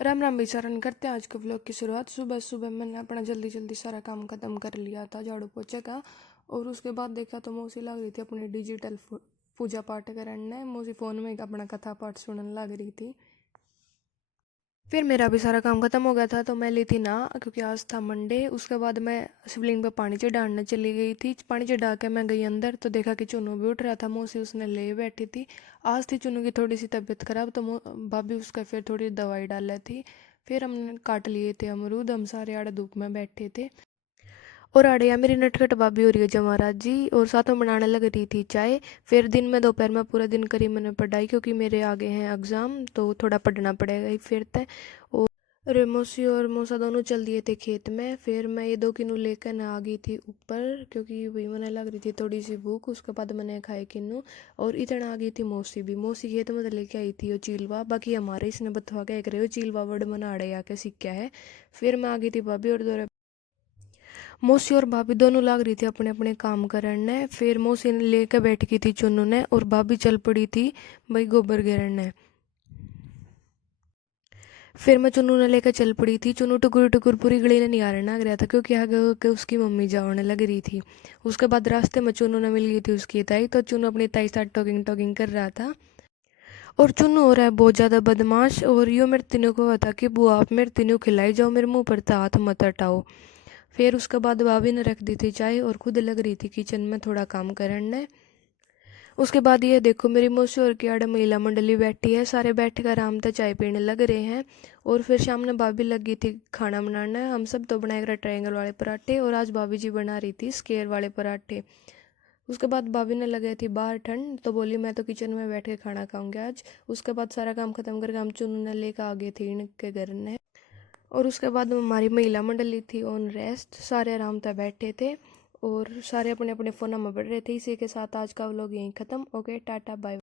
राम राम बेचारन करते हैं आज के व्लॉग की शुरुआत। सुबह सुबह मैंने अपना जल्दी जल्दी सारा काम खत्म कर लिया था झाड़ू पोछे का। और उसके बाद देखा तो मौसी लग रही थी अपनी डिजिटल पूजा पाठ करने। मौसी फ़ोन में अपना कथा पाठ सुनने लग रही थी। फिर मेरा भी सारा काम खत्म हो गया था तो मैं ली थी ना, क्योंकि आज था मंडे। उसके बाद मैं शिवलिंग पे पानी चढ़ाने चली गई थी। पानी चढ़ा के मैं गई अंदर तो देखा कि चुनू भी उठ रहा था। मौसी उसने ले बैठी थी। आज थी चुनू की थोड़ी सी तबीयत खराब तो भाभी उसका फिर थोड़ी दवाई डाल रही थी। फिर हमने काट लिए थे अमरूद। हम सारे आड़े धूप में बैठे थे। और आड़े या मेरी नटखट भाभी हो रही है जमाराज जी, और साथ में बनाने लग रही थी चाय। फिर दिन में दोपहर में पूरा दिन करी मैंने पढ़ाई, क्योंकि मेरे आगे हैं एग्ज़ाम तो थोड़ा पढ़ना पड़ेगा ही फिर तय। और मौसी और मौसा दोनों चल दिए थे खेत में। फिर मैं ये दो किन्नू लेकर ना आ गई थी ऊपर, क्योंकि वही मैंने लग रही थी थोड़ी सी भूख। उसके बाद मैंने खाए किन्नू। और इतना आ गई थी मौसी भी। मौसी खेत में तो लेके आई थी वो चीलवा। बाकी हमारे इसने बथवा के करे हो चीलवा वर्ड मना आड़े आके सीखा है। फिर मैं आ गई थी भाभी और दो मौसी और भाभी दोनों लाग रही थी अपने अपने काम करने। फिर मौसी ने लेके बैठ गई थी चुन्नू ने, और भाभी चल पड़ी थी भाई गोबर गिरने। फिर मैं चुन्नू ने लेकर चल पड़ी थी। चुन्नू टुकुर टुकुर पूरी गली ने निहारने लग रहा था, क्योंकि आगे होके उसकी मम्मी जाने लग रही थी। उसके बाद रास्ते में चुन्नू ने मिल गई थी उसकी ताई, तो चुन्नू अपनी ताई साथ टॉकिंग टॉकिंग कर रहा था। और चुन्नू हो रहा है बहुत ज़्यादा बदमाश, और यो मेरे तीनों को था कि बुआ आप मेरे तीनों खिलाई जाओ, मेरे मुंह पर तो हाथ मत हटाओ। फिर उसके बाद भाभी ने रख दी थी चाय और खुद लग रही थी किचन में थोड़ा काम करने। उसके बाद ये देखो मेरी मौसी और कियाड़ा महिला मंडली बैठी है। सारे बैठ कर आराम से चाय पीने लग रहे हैं। और फिर शाम में भाभी लगी थी खाना बनाना। हम सब तो बनाए रहे ट्रायंगल वाले पराठे, और आज भाभी जी बना रही थी स्क्वायर वाले पराठे। उसके बाद भाभी ने लगाई थी बाहर ठंड, तो बोली मैं तो किचन में बैठ के खाना खाऊंगी आज। उसके बाद सारा काम खत्म करके हम चुनू ने लेकर आ गए थे इनके घर ने। और उसके बाद हमारी महिला मंडली थी ऑन रेस्ट। सारे आराम से बैठे थे और सारे अपने अपने फ़ोन में पढ़ रहे थे। इसी के साथ आज का व्लॉग यहीं ख़त्म। Okay, tata bye.